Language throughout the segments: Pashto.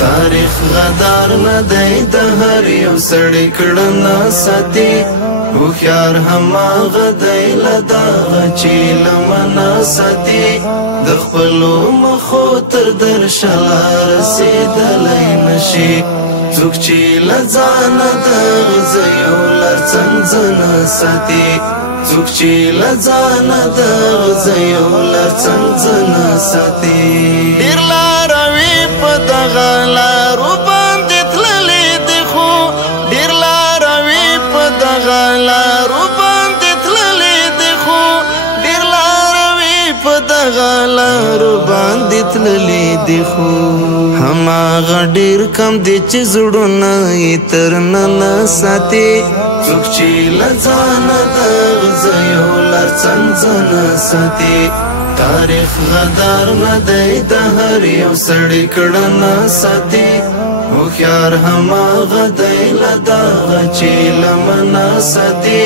تاریخ غدار نه دی د هر یو سړی کړنه ساتي هوښیار هماغه دی له دغه چې لمنه ساتي د خپلو مخو تر درشله رسېدلی نشي څوک چې له ځانه د غذیو لرڅنځنه ساتي څوک چې له ځانه د غذیو لرڅنځنه ساتي ډېر لاروي په دغه لارو باندې تللي دي خو ډېر لاروي په دغه لارو باندې تللي دي خو ډېر لاروي په دغه لارو باندې تللي دي خو هماغه ډېر کم دي چې زړونه یې تر ننه ساتي څوک چې له ځانه د غذیو لرڅنځنه ساتي تاریخ غدار نه دی د هر یو سړی کړنه ساتي هوښیار هماغه دی له دغه چې لمنه ساتي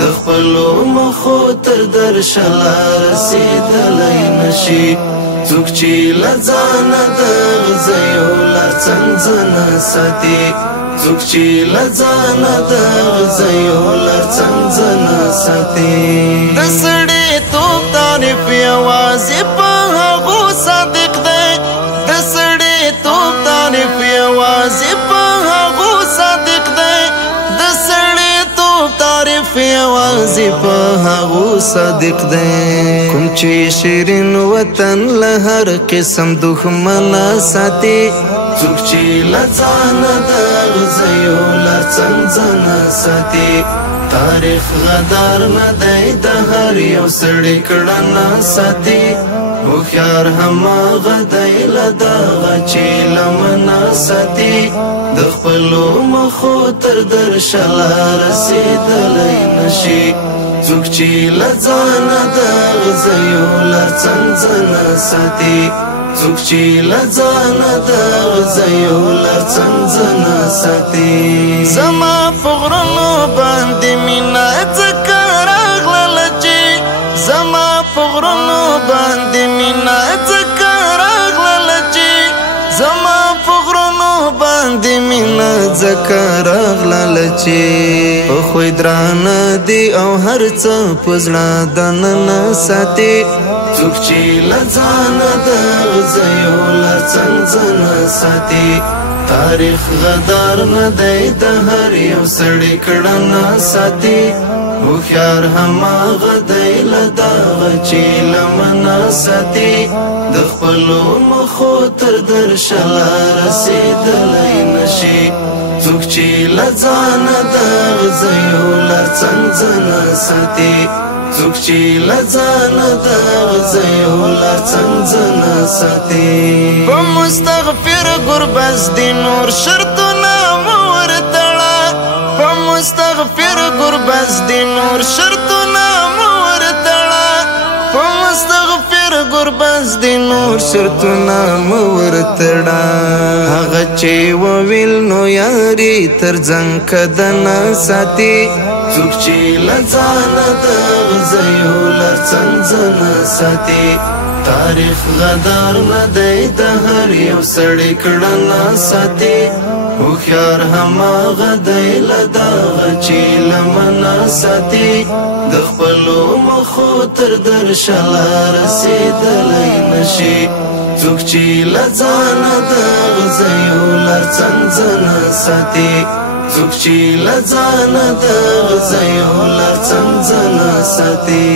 د خپلو مخو تر درشله رسېدلی نشي څوک چې له ځانه د غذیو لرڅنځنه ساتي څوک چې له ځانه د غذیو لرڅنځنه ساتي د سړیتوب تعریف یوازې په هغو صادق دی د سړیتوب تعریف یوازې په هغو صادق دی د سړیتوب تعریف یوازې په هغو صادق دی کوم چې شیرین وطن له هر قسم دښمنه ساتي څوک چې له ځانه د غذیو لرڅنځنه ساتي تاریخ غدار نه دی د هر یو سړی کړنه ساتي هوښیار هماغه دی له دغه چې لمنه ساتي د خپلو مخو تر درشله رسېدلی نشي څوک چې له ځانه د غذیو لرڅنځنه ساتي څوک چې له ځانه د غذیو لرڅنځنه ساتي زما په غرونو باندې مینه ځکه راغلله چې زما په غرونو باندې مینه ځکه راغلله چې زما په غرونو باندې مینه ځکه راغلله چې په خوی درانه دي او هر څه په زړه دننه ساتي څوک چې له ځانه د غذیو لرڅنځنه ساتي تاریخ غدار نه دی د هر یو سړی کړنه ساتي هوښیار هماغه دی له دغه چې لمنه ساتي د خپلو مخو تر درشله رسېدلی نشي څوک چې له ځانه د غذیو لرڅنځنه ساتي څوک چې له ځانه د غذیو لرڅنځنه ساتي په مستغفر ګربز دي نور شرطونه مه ورتړه په مستغفر ګربز دي نور شرطونه مه ورتړه په مستغفر ګربز دي نور شرطونه مه ورتړه هغه چې وویل نو یاري تر ځنګ کدنه ساتي څوک چې له ځانه د غذیو لرڅنځنه ساتي تاریخ غدار نه دی د هر یو سړی کړنه ساتي هوښیار هماغه دی له دغه چې لمنه ساتي د خپلو مخو تر درشله رسېدلی نشي څوک چې له ځانه د غذیو لرڅنځنه ساتي څوک چې له ځانه د غذیو لرڅنځنه ساتي